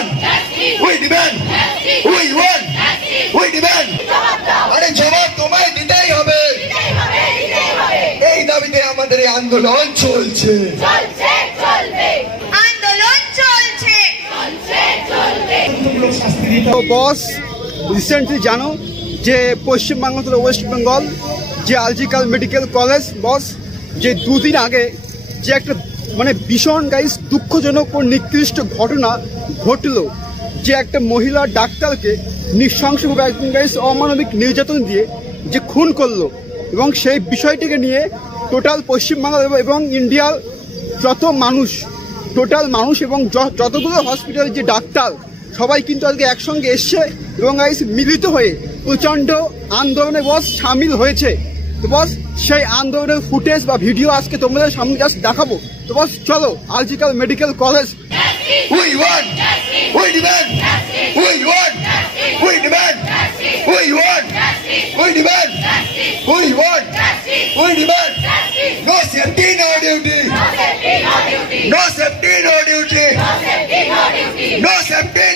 want. We demand. We want. We demand. আরে জবাব তোমায় দিতেই হবে। এই দাবিতে আমাদের এই আন্দোলন চলছে। আন্দোলন চলছে। বস রিসেন্টলি জানো যে পশ্চিমবঙ্গ থেকে ওয়েস্ট বেঙ্গল যে আরজিকর মেডিকেল কলেজ বস যে দুদিন আগে যে একটা মানে ভীষণ গাইস দুঃখজনক ও নিকৃষ্ট ঘটনা ঘটলো, যে একটা মহিলা ডাক্তারকে নৃশংসভাবে একদম গাইস অমানবিক নির্যাতন দিয়ে যে খুন করলো, এবং সেই বিষয়টিকে নিয়ে টোটাল পশ্চিমবাংলা এবং ইন্ডিয়ার যত মানুষ টোটাল মানুষ এবং যতগুলো হসপিটালের যে ডাক্তার সবাই কিন্তু আজকে একসঙ্গে এসছে এবং গাইস মিলিত হয়ে প্রচণ্ড আন্দোলনে বস সামিল হয়েছে। তো বস সেই আন্দোলনের ফুটেজ বা ভিডিও আজকে তোমাদের সামনে জাস্ট দেখাবো। তো বস চলো RG Kar medical college. We want. We demand. We want. We demand. We want. We demand. We want. We demand. No safety, no duty. No safety, no duty. No safety, no duty. No safety,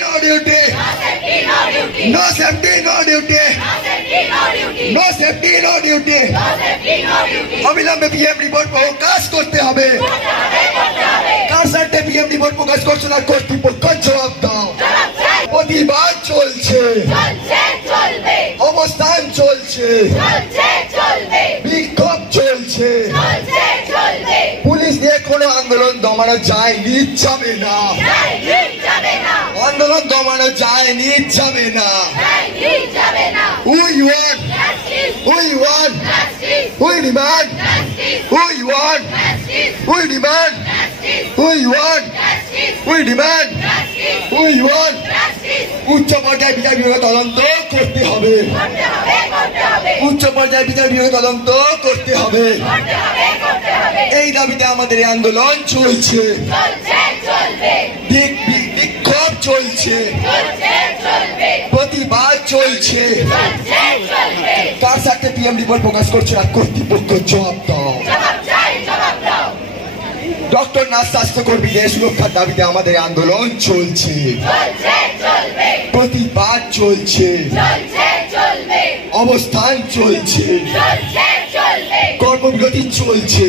no duty. No safety, no duty. অবিলম্বে PM report প্রকাশ করতে হবে। কার সাথে PM report প্রকাশ করছে না কর্তৃপক্ষ জবাব দাও। প্রতিবাদ চলছে, অবস্থান চলছে, বিক্ষোভ চলছে। পুলিশ দিয়ে কোনো আন্দোলন দমানো যায়নি, যাবে না। আন্দোলন দমানো যায়নি, যাবে না। We want. We want. We demand. We want. We demand. We want. We demand. We want. উচ্চ পর্যায়ে বিচার বিভাগে তদন্ত করতে হবে। উচ্চ পর্যায়ে বিচার বিভাগে তদন্ত করতে হবে। এই দাবিতে আমাদের এই আন্দোলন চলছে, বিক্ষোভ চলছে, প্রতিবাদ চলছে। কার সাথে পিএম রিপোর্ট প্রকাশ করছে না কর্তৃপক্ষ জবাব দাও। ডক্টর নার্স স্বাস্থ্যকর্মীদের সুরক্ষার দাবিতে আমাদের আন্দোলন চলছে, প্রতিবাদ চলছে, অবস্থান চলছে, কর্মবিরতি চলছে।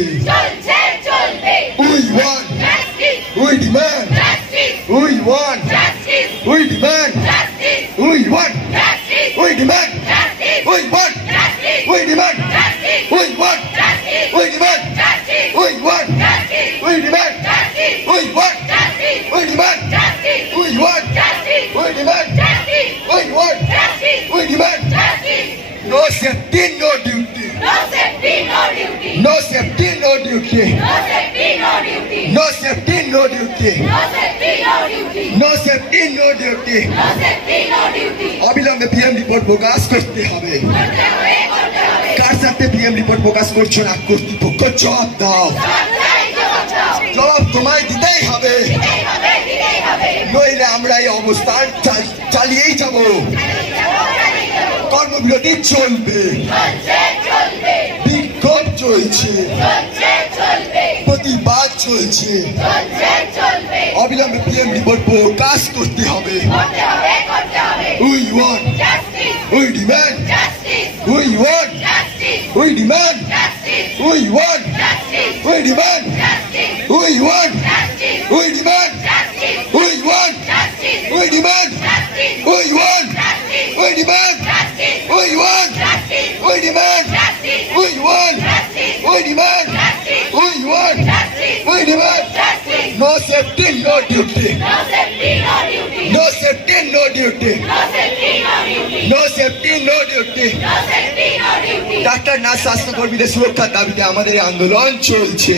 We want. We demand. We want. We demand. We want. We demand. We want. We demand. We want. We demand. We want. We demand. We want. We demand. We want. We demand. We want. We demand. No safety, no duty. No safety, no duty. No safety, no duty. No safety, no duty. No safety, no duty. No safety, no duty. No safety, no duty. No safety, no duty. অবিলম্বে PM report প্রকাশ করতে হবে। কার সাথে PM report প্রকাশ করছো না কর্তৃপক্ষ জবাব দাও। জবাব তোমায় দিতেই হবে, নইলে আমরা এই অবস্থান চালিয়েই যাব। কর্মবিরতি চলবে, বিক্ষোভ চলছে, প্রতিবাদ চলছে। অবিলম্বে পিএম রিপোর্ট প্রকাশ করতে হবে। We want. We demand. We want. We demand. We want. We demand. We want. We demand. We want. We demand. We want. We demand. We want. We demand. We want. We demand. We want. We demand. No safety, no duty. No safety, no duty. No safety, no duty. No safety, no duty. No safety, no duty. No safety, no duty. Doctor nurse স্বাস্থ্যকর্মীদের সুরক্ষার দাবিতে আমাদের আন্দোলন চলছে,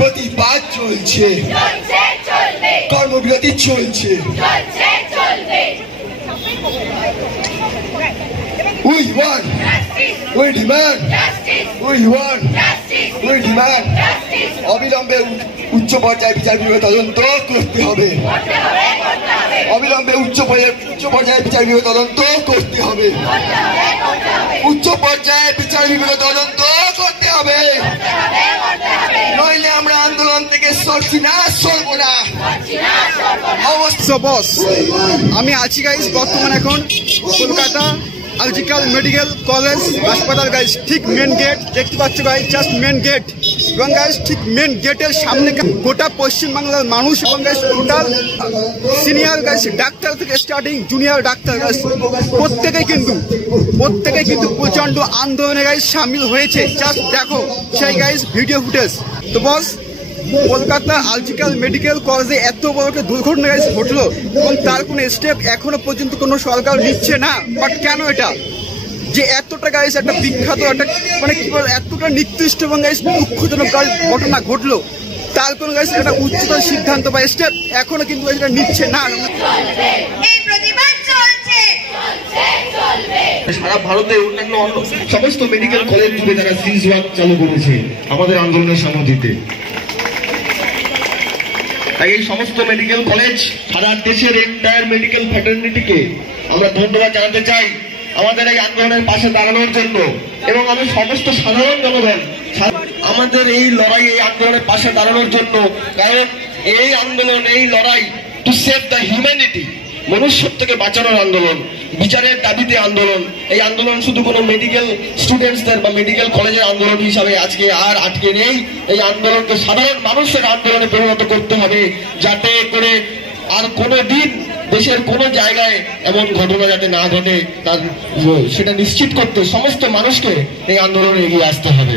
প্রতিবাদ চলছে, কর্মবিরতি চলছে। We want. We demand. We want. We demand. অবিলম্বে উচ্চ পর্যায়ে বিচার বিভাগে তদন্ত করতে হবে। অবিলম্বে উচ্চ পর্যায়ে বিচার বিভাগে তদন্ত করতে হবে। উচ্চ পর্যায়ে বিচার বিভাগে তদন্ত করতে হবে, নইলে আমরা আন্দোলন থেকে সরছি না, সরবো না। বস আমি আছি গাইস বর্তমানে এখন কলকাতা আলজিক্যাল মেডিকেল কলেজ হাসপাতাল গাইস, ঠিক মেন গেট দেখতে পাচ্ছ গাইস, জাস্ট মেন গেট। এবং গাইস ঠিক মেন গেটের সামনে গোটা পশ্চিমবাংলার মানুষ এবং guys total senior guys doctor থেকে স্টার্টিং জুনিয়র ডাক্তার গাইস প্রত্যেকেই কিন্তু প্রচন্ড আন্দোলনে গাইস সামিল হয়েছে। জাস্ট দেখো সেই গাইস ভিডিও ফুটেজ। তো বস কলকাতা আলজিক্যাল মেডিকেল কলেজে এত বড় একটা দুর্ঘটনা গাইস ঘটলো এবং তার কোনো স্টেপ এখনো পর্যন্ত কোনো সরকার নিচ্ছে না। বাট কেন এটা যে এতটা গাইস একটা বিখ্যাত একটা মানে কি বল এতটা নির্দিষ্ট এবং গাইস দুঃখজনক ঘটনা ঘটলো, তার কোনো গাইস একটা উচ্চতর সিদ্ধান্ত বা স্টেপ এখনো কিন্তু এটা নিচ্ছে না। সারা ভারতে অন্যান্য সমস্ত মেডিকেল কলেজ জুড়ে তারা সিজ ওয়ার্ক চালু করেছে আমাদের আন্দোলনের সমাধিতে। তাই এই সমস্ত মেডিকেল কলেজ সারা দেশের এন্টায়ার মেডিকেল ফ্যাটার্নিটিকে আমরা ধন্যবাদ জানাতে চাই আমাদের এই আন্দোলনের পাশে দাঁড়ানোর জন্য। এবং আমি সমস্ত সাধারণ জনগণ আমাদের এই লড়াই এই আন্দোলনের পাশে দাঁড়ানোর জন্য, কারণ এই আন্দোলন এই লড়াই টু সেভ দ্য হিউম্যানিটি, মনুষ্যত্বকে বাঁচানোর আন্দোলন, বিচারের দাবিতে আন্দোলন। এই আন্দোলন শুধু কোনো মেডিকেল স্টুডেন্টসদের বা মেডিকেল কলেজের আন্দোলন হিসাবে আজকে আর আটকে নেই। এই আন্দোলনকে সাধারণ মানুষের আন্দোলনে পরিণত করতে হবে, যাতে করে আর কোনো দিন দেশের কোনো জায়গায় এমন ঘটনা যাতে না ঘটে, তার সেটা নিশ্চিত করতে সমস্ত মানুষকে এই আন্দোলনে এগিয়ে আসতে হবে।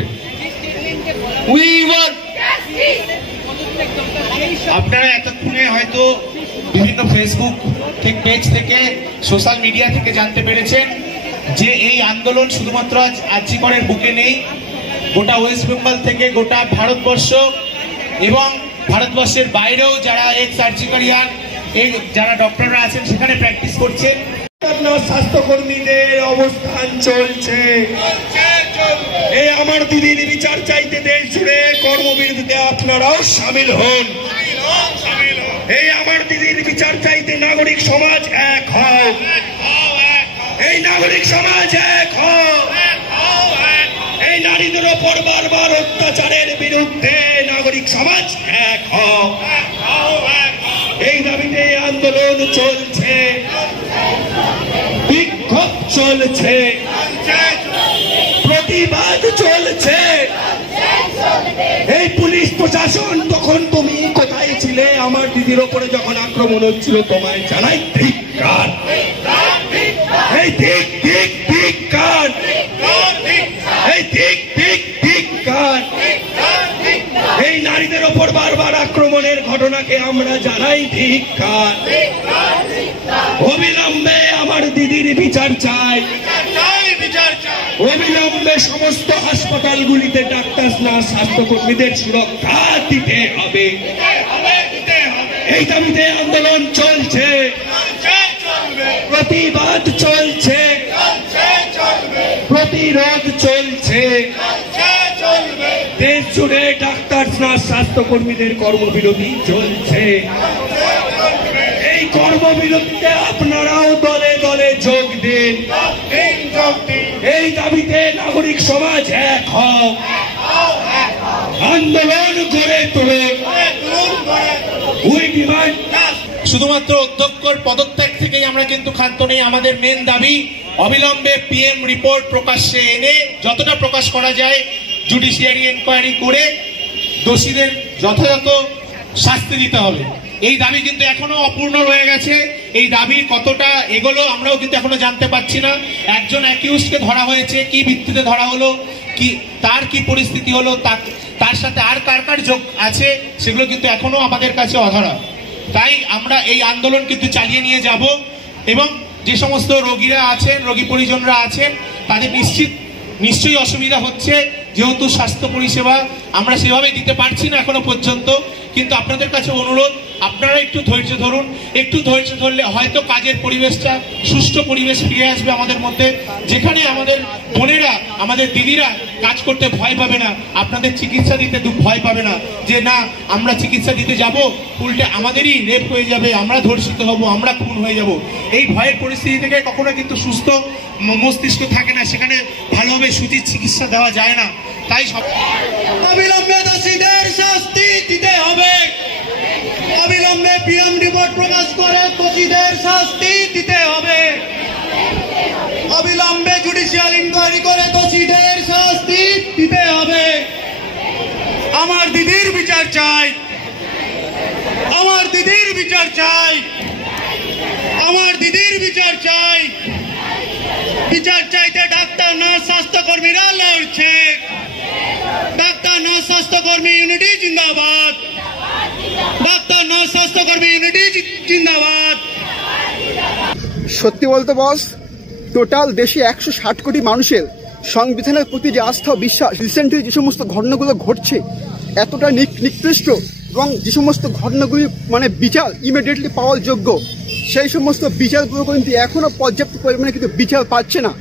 আপনারা এতক্ষণে হয়তো বিভিন্ন ফেসবুক পেজ থেকে সোশ্যাল মিডিয়া থেকে জানতে পেরেছেন যে এই আন্দোলন শুধুমাত্র আরজিকরের বুকে নেই, গোটা ওয়েস্ট বেঙ্গল থেকে গোটা ভারতবর্ষ এবং ভারতবর্ষের বাইরেও যারা এক্স আরজিকরিয়ান এই যারা ডক্টররা আছেন সেখানে প্র্যাকটিস করছেন। স্বাস্থ্যকর্মীদের অবস্থান চলছে, এই আমার দিদির বিচার চাইতে দেশ জুড়ে কর্মবিরতিতে আপনারাও সামিল হন। এই আমার দিদির বিচার চাইতে নাগরিক সমাজ এক হও, এই নাগরিক সমাজ এক হও, এই নারীদের ওপর বারবার অত্যাচারের বিরুদ্ধে নাগরিক সমাজ এক হও। এই দাবিতে আন্দোলন চলছে, বিক্ষোভ চলছে, প্রতিবাদ চলছে। এই পুলিশ প্রশাসন তখন তুমি কোথায় ছিলে আমার দিদির ওপরে যখন আক্রমণ হচ্ছিল? তোমায় জানাই ধিক্কার, এই ধিক্কার, এই ধিক্কার। এই নারীদের ওপর বারবার আক্রমণের ঘটনাকে আমরা জানাই ধিক্কার। অবিলম্বে আমার দিদির বিচার চাই, অবিলম্বে সমস্ত হাসপাতালগুলিতে ডাক্তার নার্স স্বাস্থ্যকর্মীদের সুরক্ষা দিতে হবে। এই দাবিতে আন্দোলন চলছে, প্রতিবাদ চলছে, প্রতিরোধ চলছে। দেশ জুড়ে ডাক্তার নার্স স্বাস্থ্যকর্মীদের কর্মবিরতি চলছে। এই কর্মবিরতিতে আপনারাও দলে দলে যোগ দিন। এই দাবিতে নাগরিক সমাজ এক হও, আন্দোলন গড়ে তোলে। শুধুমাত্র অধ্যক্ষর পদত্যাগ থেকেই আমরা কিন্তু ক্ষান্ত নেই। আমাদের মেন দাবি অবিলম্বে পিএম রিপোর্ট প্রকাশ্যে এনে যতটা প্রকাশ করা যায় জুডিশিয়ারি এনকোয়ারি করে দোষীদের যথাযথ শাস্তি দিতে হবে। এই দাবি কিন্তু এখনো অপূর্ণ রয়ে গেছে। এই দাবি কতটা এগোলো আমরাও কিন্তু এখনো জানতে পারছি না। একজন অ্যাকিউজকে ধরা হয়েছে, কি ভিত্তিতে ধরা হলো, কি তার কি পরিস্থিতি হলো, তার সাথে আর কার কার যোগ আছে সেগুলো কিন্তু এখনো আমাদের কাছে অধরা। তাই আমরা এই আন্দোলন কিন্তু চালিয়ে নিয়ে যাব এবং যে সমস্ত রোগীরা আছেন, রোগী পরিজনরা আছেন, তাদের নিশ্চয়ই অসুবিধা হচ্ছে, যেহেতু স্বাস্থ্য পরিষেবা আমরা সেভাবে দিতে পারছি না এখনো পর্যন্ত। কিন্তু আপনাদের কাছে অনুরোধ, আপনারা একটু ধৈর্য ধরুন। একটু ধৈর্য ধরলে হয়তো কাজের পরিবেশটা সুষ্ঠু পরিবেশ ফিরে আসবে আমাদের মধ্যে, যেখানে আমাদের বোনেরা আমাদের দিদিরা কাজ করতে ভয় পাবে না, আপনাদের চিকিৎসা দিতে ভয় পাবে না যে না আমরা চিকিৎসা দিতে যাব উল্টে আমাদেরই রেপ হয়ে যাবে, আমরা ধর্ষিত হব, আমরা খুন হয়ে যাব। এই ভয়ের পরিস্থিতি থেকে কখনো কিন্তু সুস্থ মস্তিষ্ক থাকে না, সেখানে ভালোভাবে সুচিত চিকিৎসা দেওয়া যায় না। তাই অবিলম্বে দোষীদের শাস্তি দিতে হবে। অবিলম্বে পিএম রিপোর্ট প্রকাশ করে দোষীদের শাস্তি দিতে হবে। অবিলম্বে জুডিশিয়াল ইনকোয়ারি করে দোষীদের শাস্তি দিতে হবে। আমার দিদির বিচার চাই, আমার দিদির বিচার চাই, আমার দিদির বিচার চাই। বিচার চাইতে ডাক্তার, নার্স, স্বাস্থ্যকর্মীরা লড়ছে। ডাক্তার, নার্স, স্বাস্থ্যকর্মী ইউনিটি জিন্দাবাদ। ডাক্তার, নার্স, স্বাস্থ্যকর্মী ইউনিটি জিন্দাবাদ। সত্যি বলতে বস, টোটাল দেশে 160 কোটি মানুষের সংবিধানের প্রতি যে আস্থা ও বিশ্বাস, রিসেন্টলি যে সমস্ত ঘটনাগুলো ঘটছে এতটা নিকৃষ্ট, এবং যে সমস্ত ঘটনাগুলি মানে বিচার ইমিডিয়েটলি পাওয়ার যোগ্য, সেই সমস্ত বিচারগুলো কিন্তু এখনো পর্যাপ্ত পরিমাণে কিন্তু বিচার পাচ্ছে না।